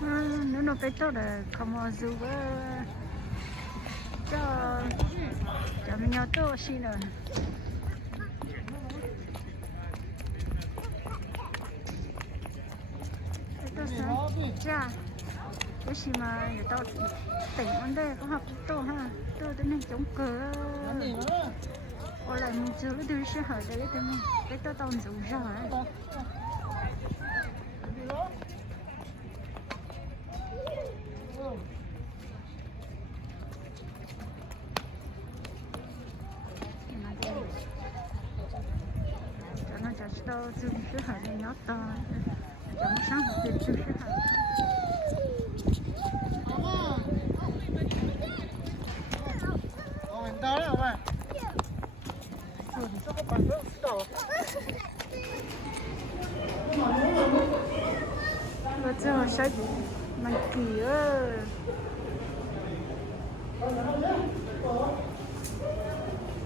Nếu nó phải tốt là không có dù cho mình nhau tốt xí nữa. Tốt sao? Cha, cái gì mà người ta tỉnh vấn đề có học tốt ha, tốt tới nên chống cớ. Hoặc là mình chưa đưa sẽ hỏi đấy thì mình cái tôi tao dù rồi. Cho nó cho tao dù sẽ hỏi đây nó to, cho nó sáng học dù sẽ hỏi. Bây giờ sẽ mình kỳ ơi.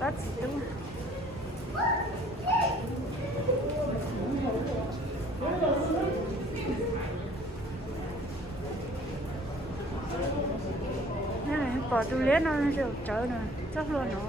Bắt đúng. Này, bỏ tủ lét nó rồi trở nữa, chắc luôn nó.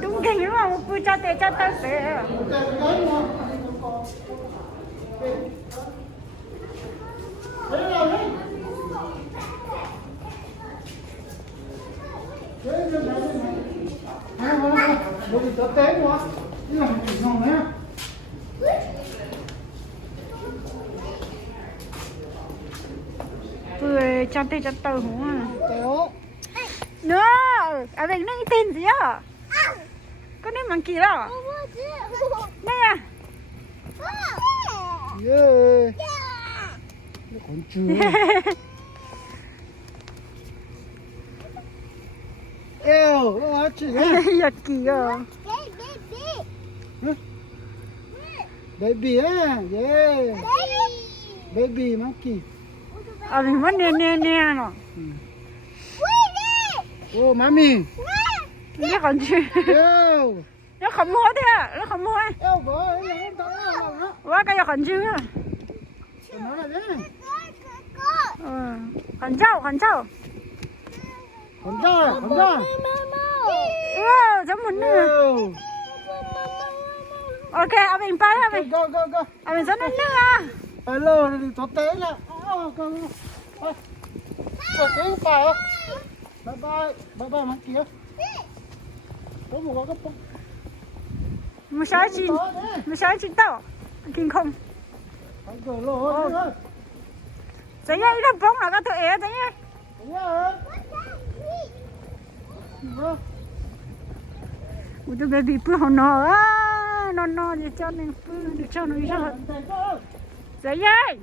Đúng kinh đúng không? Cứ cho tê cho tao sẽ. Vừa cho tê cho tao hả? No, à mình nó tên gì á? Con này mang kỳ đó. Này à? Yeah. Nó còn chưa. Eo, nó chị á. Giật kỳ à? Baby á, yeah. Baby monkey. À mình vẫn nè nó. Oh, mommy. Nó còn chưa. Eo. Nó không mua thế à? Nó không mua. Eo bố, nó không tao nó. Quá cái còn chưa. Nó là thế. Còn trâu. Còn ra. Giống mình nữa. Ok, à mình bay à mình. Go. À mình dẫn nó nữa à. Hello, đi thoát té là. Con. Cho tiếng phải không? Bye bye monkey. Có một cái bông. Một sáu chín tao. Kinh không. Phải gửi lô thôi. Giấy dây nó bông là cái tụi é giấy dây. Ủa tụi baby bữa họ nó á, nó để cho nên để cho nó ra. Giấy dây.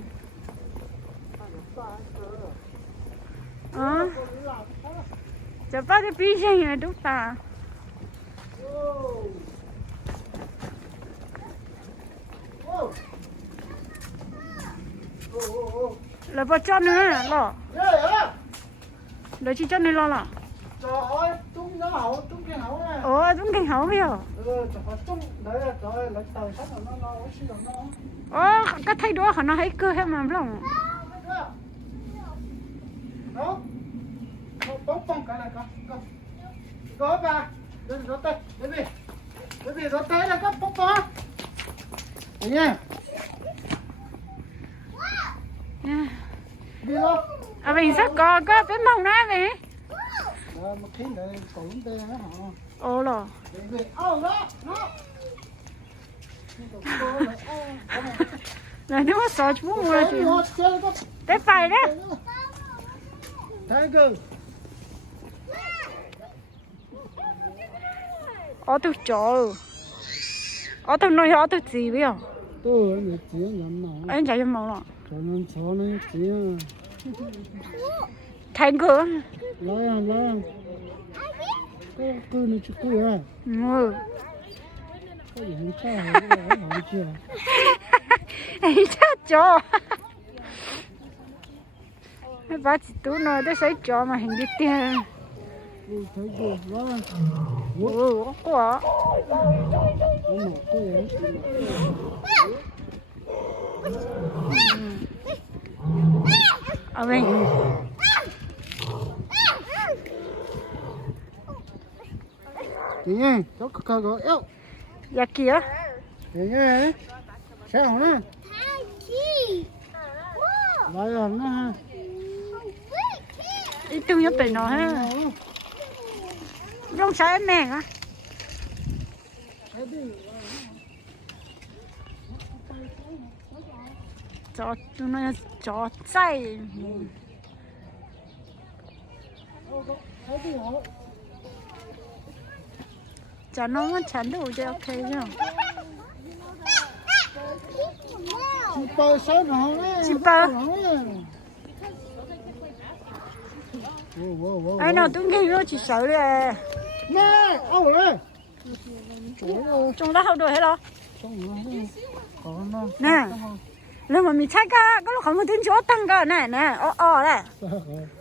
Chả bắt được bí gì này đúng ta. Là bao cho nữa lo. Là chỉ cho nên lo là. Trời ơi, tung cái hậu này. Đúng cái hậu hiểu. Trời ơi, tung đấy là trời ơi, lấy tàu sắt là nó xí nó. Cái thay đổi họ nó hay cơ hay mà không. Đó. Bông cái này con. Có ba. Đây rót tay, baby rót tay là con bông con. Đấy nha. Đi đâu? À mình sẽ có cái mông đó vậy. Mà khi này tổn tê nó hả? Lo. Baby, nó. Là nó sợ chú mua chứ. Tới phải đấy. Tiger. Tôi chờ. Tôi nói tôi gì vậy? Tôi ở đây chỉ làm nào. Anh chạy cho mong rồi. Cho nên nó chỉ. Tiger. Lo có cứ như chú cùi à Ừ. có gì không sao hả chưa Ấy chắc chó. Bà chị tú nói tôi sẽ chó mà hình đi tiền. thấy chưa lo Ừ, có. một cái gì Ở bên. chị nghe cháu cờ cờ eo Dạ kìa. chị nghe sao nữa lại rồi nó ha Đi tung nhớ bệnh nó ha. Không sai mẹ á. Chó tụi nó chó chạy. Chả nó muốn chán đủ cho ok chứ. chị bơi sao nó Chị bơi. Ai nào tôi nghĩ nó chỉ sợ đấy. nè ô ơi Chúng ta học được hết rồi. còn nó Nè. Nếu mà mình chạy cả, có lúc không có tiếng chỗ tăng cả này nè, này.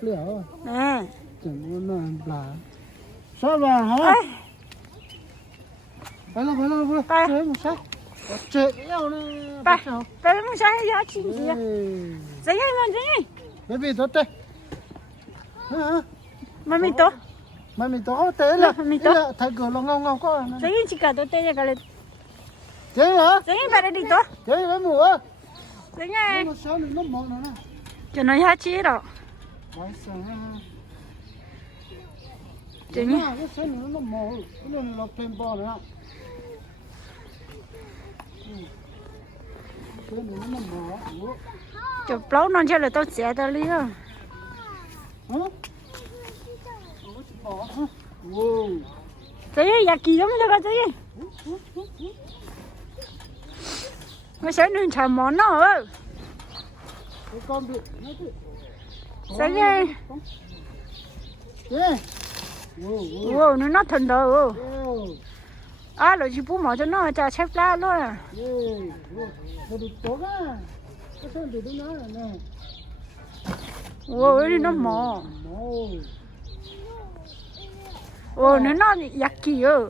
liệu Nè. chẳng nó là sao là hả phải là một sao chết eo nè Phải muốn chạy giá trị gì à? Giấy mà giấy. baby tốt đây hả Mà mình tốt. mà mình tốt thế là Mình tốt. thay cửa nó ngon có Giấy chỉ cả tốt tê cái này. thế hả Giấy phải đi tốt. thế với mùa Giấy nghe. nó sao nó mỏ nó nè Cho nó giá trị đó. quá sáng Giấy nghe. cái sao nó mỏ nó là plem bò nữa cái này nó mỏ Chụp lâu non cho là tôi sẽ tới lý rồi. hả wow Giấy giá kỳ lắm cho cái giấy. Nó sẽ nên chả món nào ơi. cái con bị nó bị Giấy nghe. yeah Wow, nó thần đầu. wow À, rồi chị bố mỏ cho nó chả chép lá luôn à. nó được tốt á cái sao được nó nè Wow, nó mỏ. Ồ, nó giá kỳ ơi.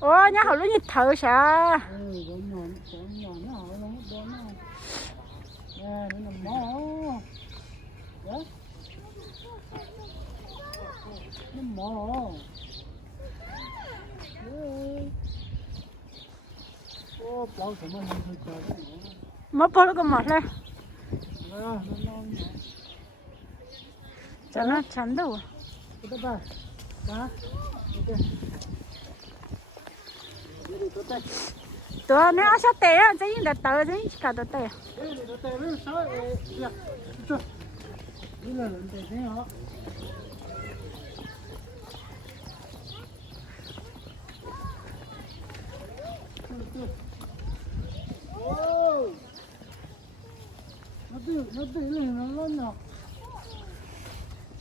Ồ, nhá họ lúc như thở sao? Mất bố nó có mọt lên. Cho nó chắn đủ. Tụi nó sao tệ á, chứ là tớ chứ cả tớ tệ.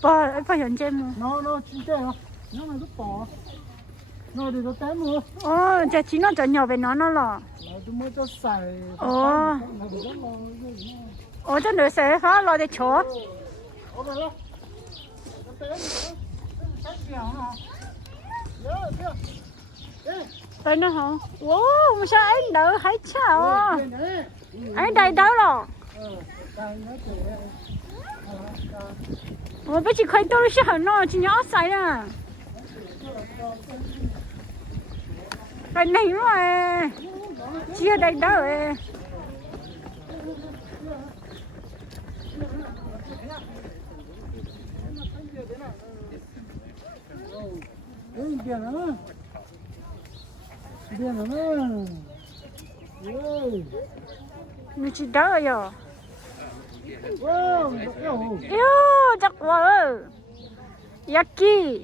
Bò, anh phải nhận trên mà. nó chính nó là rất bò nó để nó té mưa Ồ, chả chỉ nó cho nhỏ về nó là. tôi mới cho xài Ồ, cho nữa sẽ phá lo để chỗ. Đây nó hả? Wow, mà sao anh đỡ hãy chào à? Anh đây đâu rồi? Ồ, bây giờ khơi tôi sẽ hở nó, chỉ nhớ sai nè. Cái này rồi, chia đây đâu rồi? Mình chỉ đỡ rồi. Yêu, chắc quá. Yaki.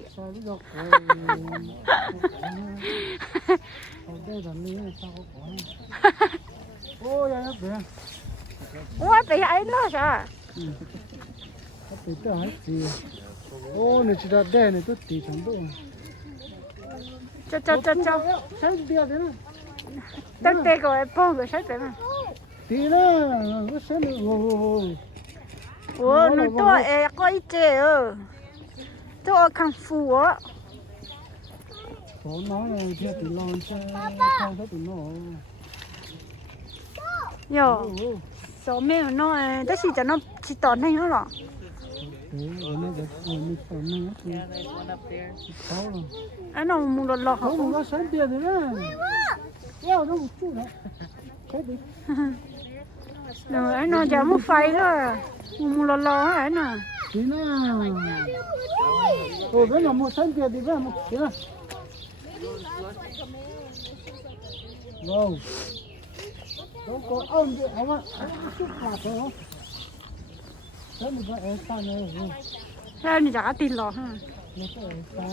Ủa, bị ấy nó sao? tỷ tớ hết gì ô này chỉ đặt đèn này tôi tỷ chẳng đủ cho sáng tiền đấy nè tôi tê của em phong của sách đấy mà tỷ nữa nó sáng được ủa nó to em có ít chè tôi khang phù á có nói là theo tỷ lon cho không thấy tỷ nó yo số mấy nó đó chỉ nó chỉ tòn hay nữa ở đây được mình còn nữa thì khó rồi anh nó mua lò không có sáng tiền đấy nè kéo nó một chút nữa thế đi rồi anh nó chả mua phay thôi mua lò hả nè tí nữa rồi bây giờ mua sáng tiền thì bây giờ một tí nữa wow không có ông gì ông ạ chút hạt thôi không thế mình phải ở xa này thế anh chả tin lò ha nó phải ở xa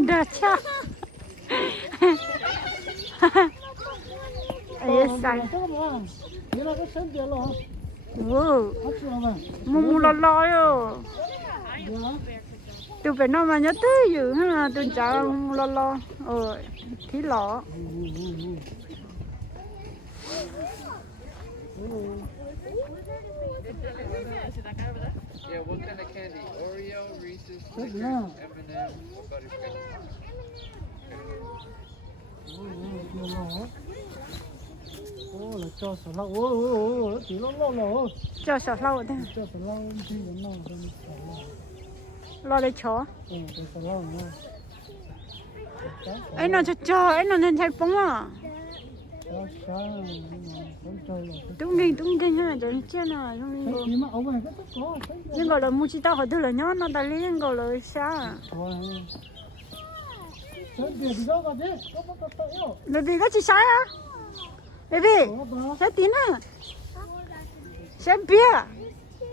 đã chắc ấy sai thế là cái sáng tiền rồi wow hấp dẫn mà mua lò yo tôi phải nói mà nhớ tới dữ ha tôi chả mua lò thì lò Yeah, what kind of candy? Oreo, Reese's, Snickers, M&M's, Butterscotch. ô là cho sả lau ô chỉ lo cho sả lau thế cho sả lau chi nó lo để chó cho sả lau nó ấy nó cho ấy nó nên thay bóng à cho sáng không chơi rồi tung kinh ha để chơi nào không cái gì mà ông này có nhưng gọi là mua chi tao hỏi tôi là nhớ nó đại lý gọi là sao baby cái gì sai à baby sẽ tin à sẽ bia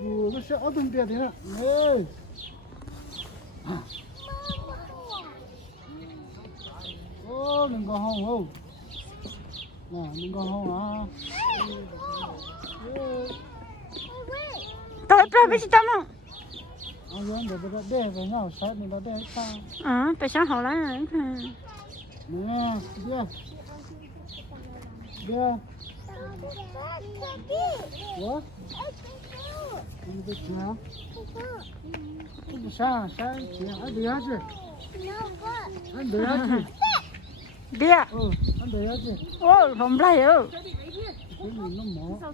nó sẽ ở bên bia thế nè ơi ô đừng có hông không nè đừng có hông à tao phải biết gì tao mà anh muốn để cái đè với nhau sát mình nó đè sao phải sáng hậu lá nè bia bia what anh biết chưa sao sao chị anh đi hết rồi anh đi hết rồi bia anh đi hết rồi ô không lại cái gì nó mỏ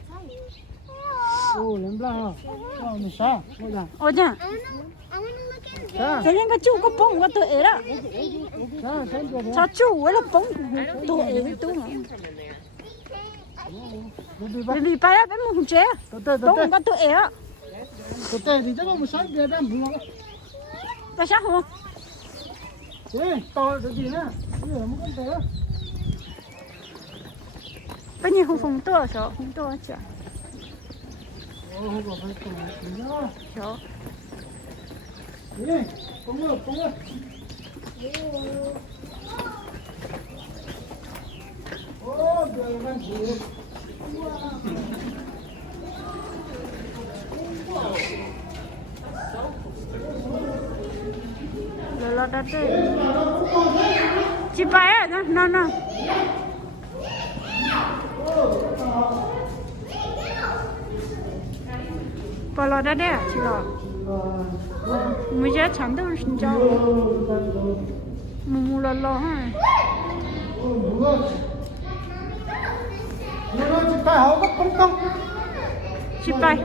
ô làm sao mình sao bây giờ ô nha cái này cái chú có bông cái tuổi đó cho chú ấy là bông tuổi ấy tôi mà baby bay á bé mua chế bông cái tuổi ấy á tôi thì chắc là một sáng kia đang buồn tại sao không ê to cái gì nè bây giờ một con té bây giờ không to sao không to chứ không có phải to nữa sao ê công ơi ô trời ơi lo đó đấy chị bay á nó bỏ lo đó đấy chị lo mới giờ chẳng đâu xin cho mua lo ha nó chỉ phải học các công công chị bay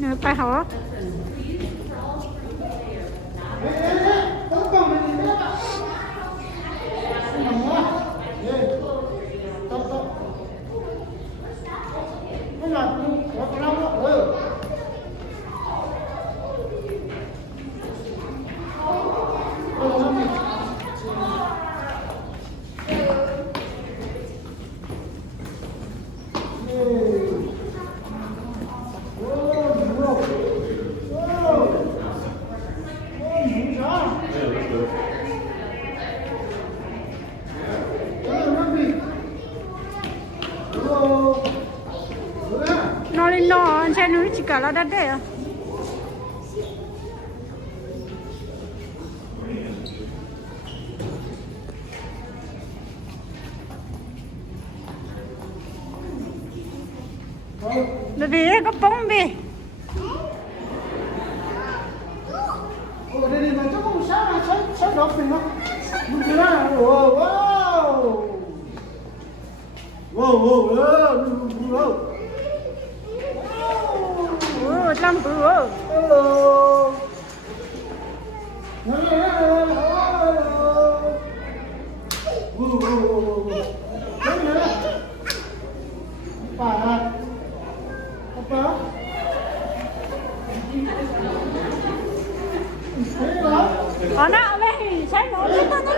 nè bay hả cả là đất đấy à? Baby, có bông bì. Ồ, đây mà chắc không sao mà sao đọc thì nó. Wow, wow. Wow, wow. Ồ, làm bữa. Hello. Có nào đây, sai nó lên đó nè.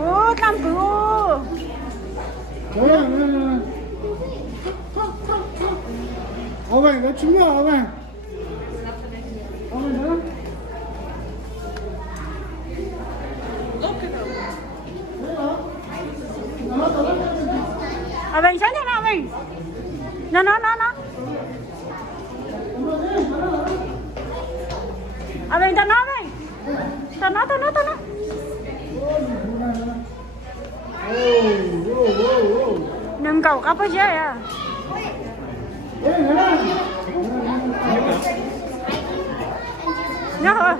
Ồ, làm bữa. Ở đây nó trúng rồi ở đây. Ở đây nữa. À mình sáng nào mình. Nó. À mình tao nói đây. Tao nói. Đừng cầu cắp với chơi à. Nhớ hả?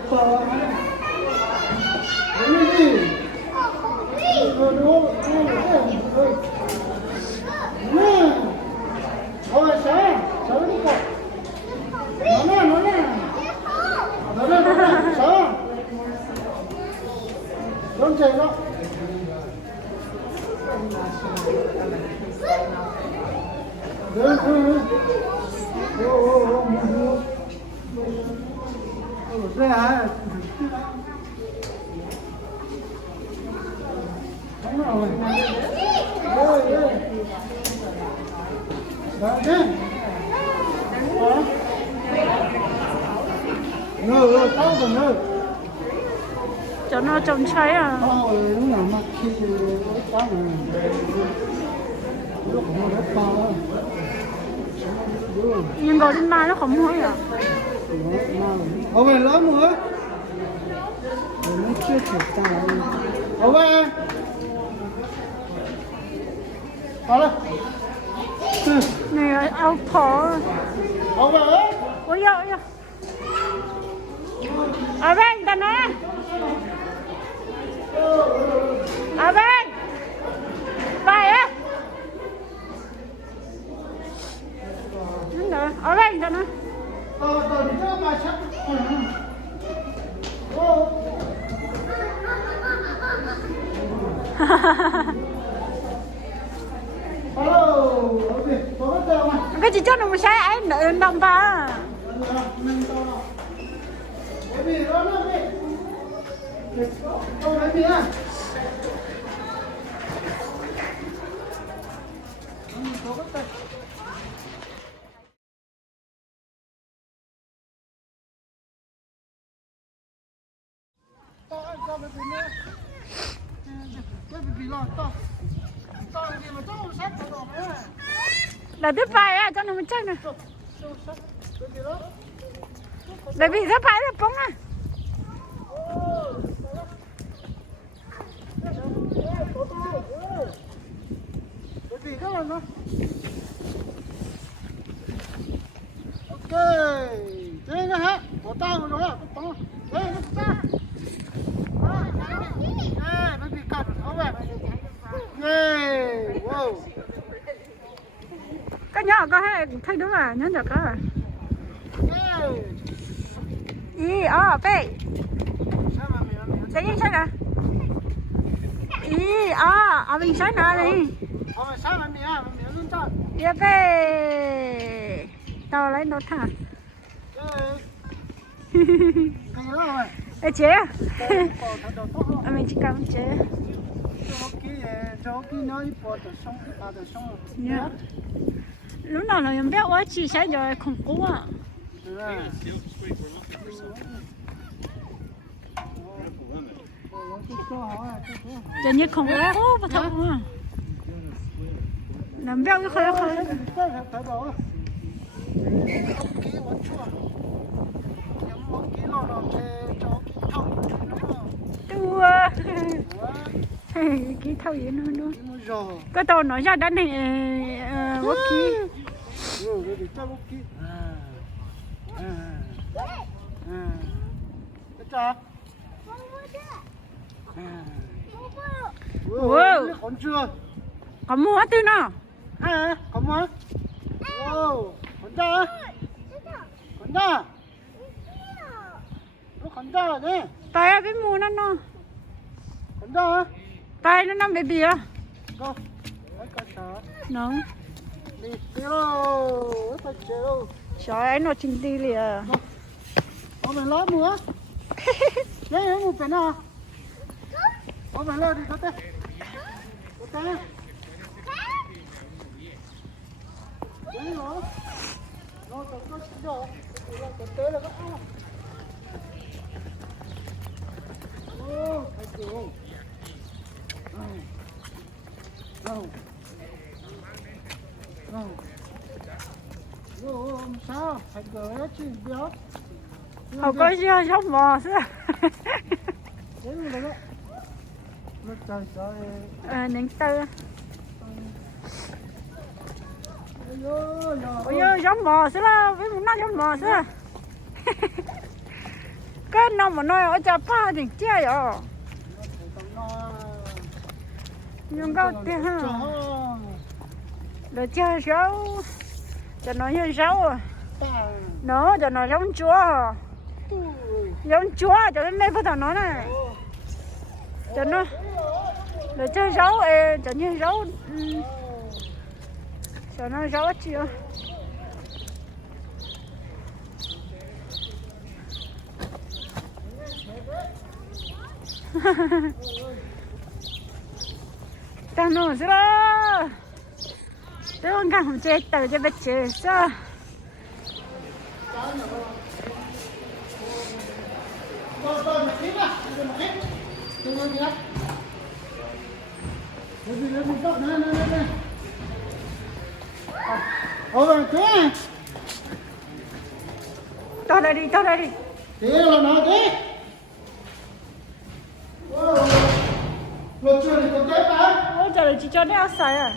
Don't say no. Đây hả? Đúng rồi. Đó chứ. Đó. Ngừ, tao còn ngừ. Cho nó trông cháy à. Đúng là mặt khi quá này. Lúc nó rất to. Nhưng gọi đến mai nó không hối à. Ở về lớn nữa. Nó chưa thể tao. Ở về. Ở đây. Này áo thỏ. Ở về. Ôi giời. Ở bên ta nói. Ở bên. Vai á. Đúng rồi. Ở bên ta nói. Cái chị cho nó một sai ấy đồng ta. Là đứt vai á, cho nó một chân nè. Để bị đứt vai là bóng à. Ok, thế nữa hả? Của tao rồi đó, có thế nó ta. Nó bị cắt, không vậy? Wow. Cái nhỏ có thấy đúng à, nhớ được à. Ý, bé. Sẽ yên sao nè. Ý, mình sáng nè đi. Sáng mà mình luôn cho. Dạ bé. Tao lấy nó thả. Cái đó rồi. Ê chế. Mình chỉ cầm chế. Chỗ kia nó bỏ được xong. Dạ. Lúc nào nó em biết quá chỉ sáng rồi không cố à. Giờ như không cố mà thật à. làm béo cái khơi khơi Cái phải đó. Không ký vẫn chua. Nhắm một ký lo nó cho ký thông tua cái thau gì nữa rồi. cái tàu nói ra đất này quốc kỳ Rồi để cho quốc kỳ. Cái wow còn chưa? có mua từ nào Có mua? Wow, còn chưa? Còn chưa? Nó còn chưa đấy? tay cái mua nó Còn chưa? tay nó nằm baby à Go. Cái cá sấu. nó Đi đâu? Phải chơi. trời ấy nó chinh đi liền Ông mình lo mua. Đấy, mua cái nào? Ông mình lo đi có té. Có té. Đấy nó. Nó có đâu. Có té là có ao. Ô, phải chịu. Đâu. Sao? Phải gửi chứ béo. họ có gì giống bò xưa Đấy rồi đó. Nó trời trời. nén tư Ôi ôi giống bò xưa là với nó giống bò xưa cái nó mà nói ở chợ pa thì chơi rồi nhưng có tiền ha để chơi xấu cho nó như xấu nó cho nó giống chúa cho nó mấy phút thằng nó này cho nó để chơi xấu cho như xấu cho nó xấu chưa ta nói rồi tôi không敢chơi tàu cho bé chơi sao Ôi thế. tao đây đi Thế là nó thế. Rồi chưa thì có té phải. ôi trời ơi, chị cho đeo sợi à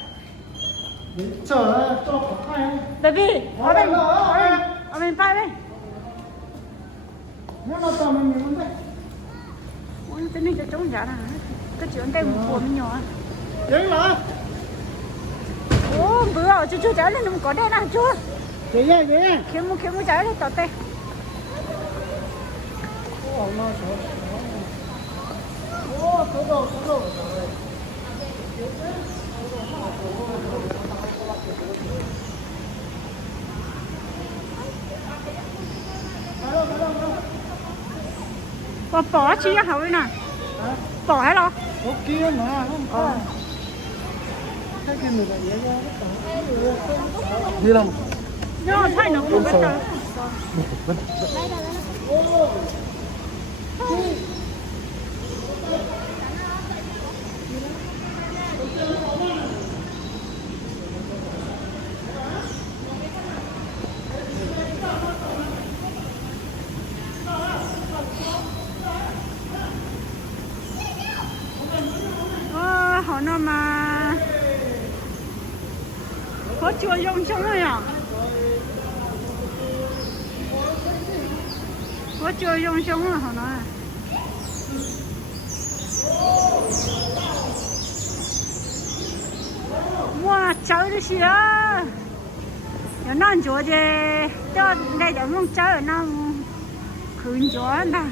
Chờ cho có tay. baby ở bên phải đây Nó là tao mình muốn đây. ôi tên này cho trống giả nè cái chuyện đây một mình nhỏ Đấy là. ồ bữa ở chú trả lên nó có đây nè chú Thế vậy thế. kiếm một trái đây tao tê Ô nó sợ. Ô số đồ. bỏ chi hậu đây nè bỏ hết rồi Có kia mà không có. Cái kia mình lại vậy ra. Đi đâu? nó thay nó cũng biết rồi họ nó mà có chưa dùng xong rồi à có chưa dùng xong rồi họ nói wow cháu đó xí à giờ nó ăn chỗ gì cho đây để mong cháu nó khử chỗ nè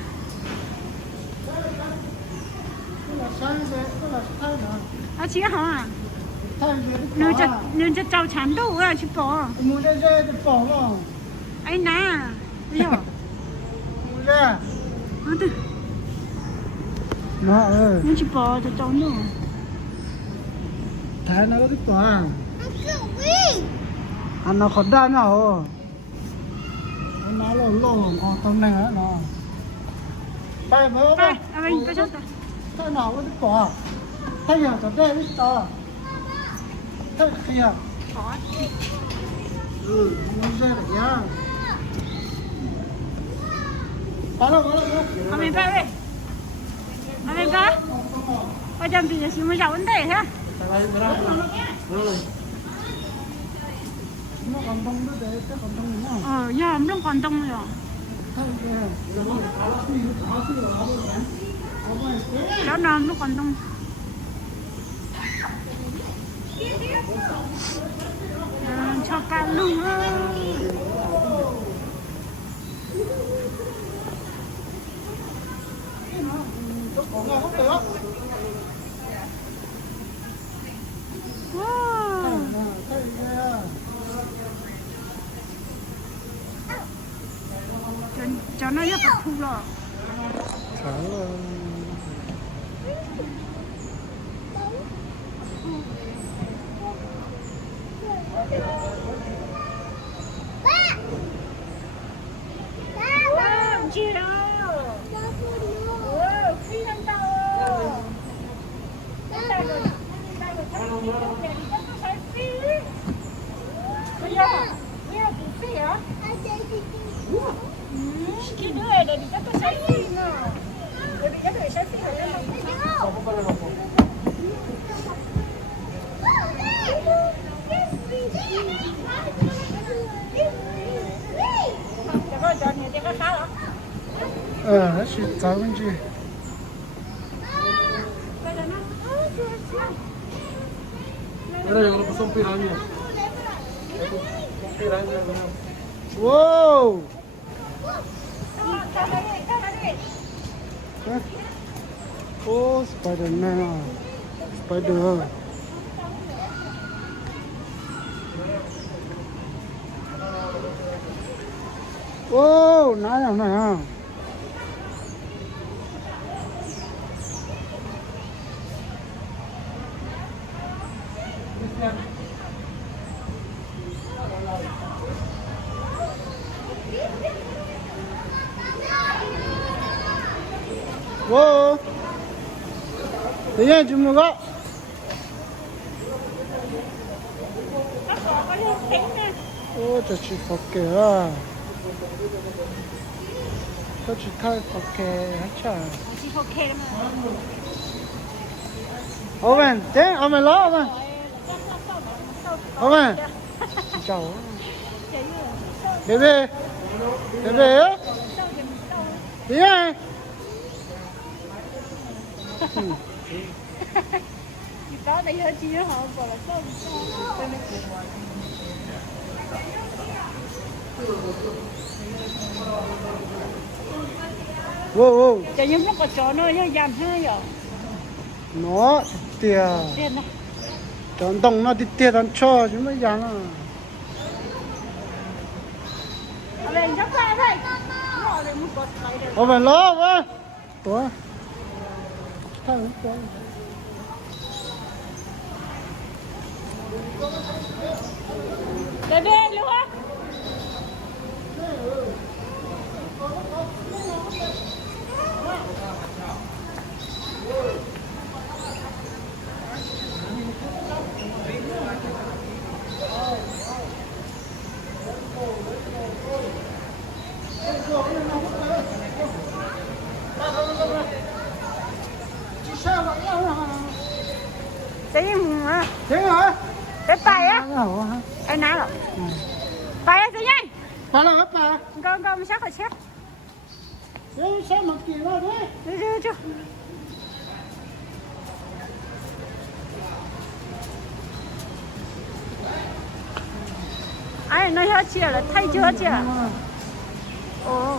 à chị hả nếu cho cháu chán đâu à chị bỏ Mua ra ra thì bỏ vào. anh nè đi hả Mua ra. được Nó nhưng chị bỏ cho cháu nữa Thái nó có cái quả. Ăn nó còn đa nhau. Nó lồ tông này nó. Bay với đây à mình có chút Thái nào có cái quả. Thái giờ tao đây biết to. Thái kia. khó. Không ra được nha. Bảo Amin ba về. Amin ba. Bây giờ thì chỉ mới giàu vấn đề ha. nó còn đông nữa để cái còn đông nữa. Giờ không đang còn đông rồi. Cháu non nó còn đông. Cho cá lưng cho nó rất là thu rồi. Cái đứa này để chắc có say phim mà. Để chắc có say phim rồi nó nó sẽ找问题。Wow. Oh, Spider-Man. Spider. Wow, nãy này ha. Wow. Tự nhiên chúng mình có. Ô, cho chị phật kìa. Cho chị thay phật kìa hết chả. chỉ có kê mà. Owen, thế, Owen lo, Owen. Owen. Chào. Bébé. Bébé á. Tự nhiên. Có bây giờ chia họ gọi là sao Wow. cho những lúc mà chó nó giảm hơi rồi Nó tiệt. tiền này Chọn đồng nó tiệt ăn cho chứ mới dám à. lên chắc ra đây nó lên một cột lại đây Ô mày lo quá. Tuổi. Thằng tuổi. bébé luôn á cái gì mà Thế hả? cái bài á cái nào rồi bài á tự nhiên Bà là hết bà. con sắc rồi xếp Thế sao mà kỳ ra thế? chưa ai nói hết chưa là thay chưa chưa ồ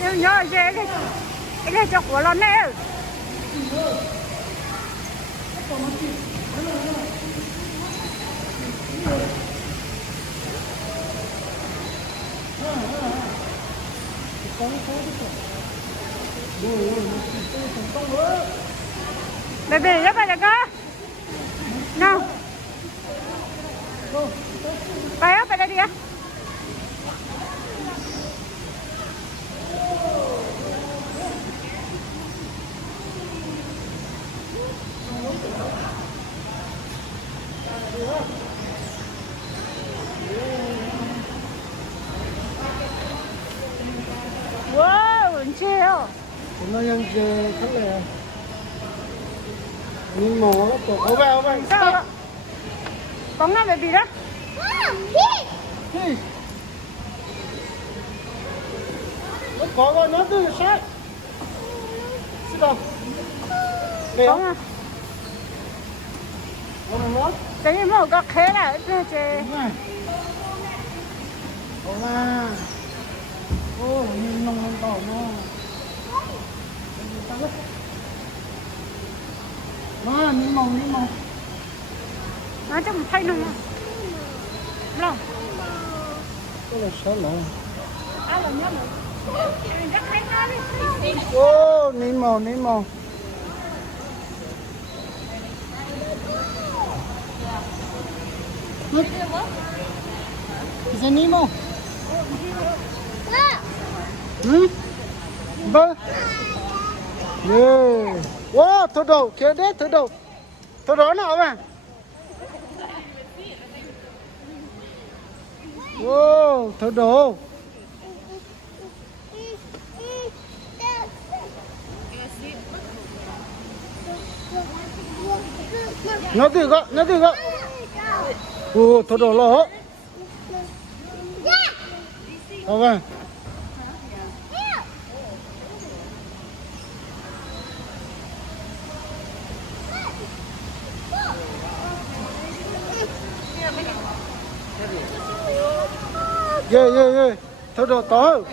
nhưng nhớ cái này cho của nó nè Baby, đó phải có. Nào. Phải á, phải đây đi á. Wow, chill. nóยังเจอเขาเลยนี่หมอก็ตกเอาไป Sao? Có ngay baby đó. nó có rồi nó từ sát xin đâu Có không nha. không nó Cái gì mà có khế là chứ chứ. này ô la ô nhìn nông lên tàu nó nhìn mông Nói chung thấy nông. Lòng. cái là sao lại Ai làm nhớ mình. Rất hay nó đi. ô nhìn mông Look. Is it Nemo? Hmm? Ba? Yeah. Wow, turtle. Kia đấy, turtle. Turtle nào mà? Wow, turtle. Nó gì gọi? Ồ, turtle lo. Đâu vậy? Yeah. Turtle to.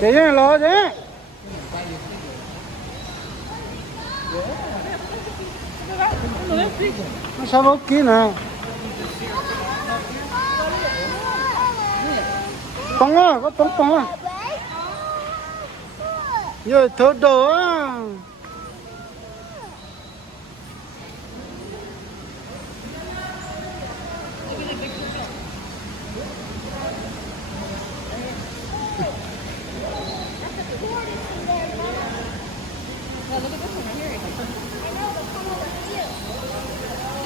Cái này lo chứ. Nó sao bốc kín nè. Bóng á, có bóng á. Rồi thở đồ á.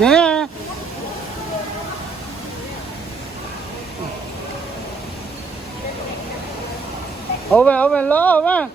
Yeah. Over, lo, over.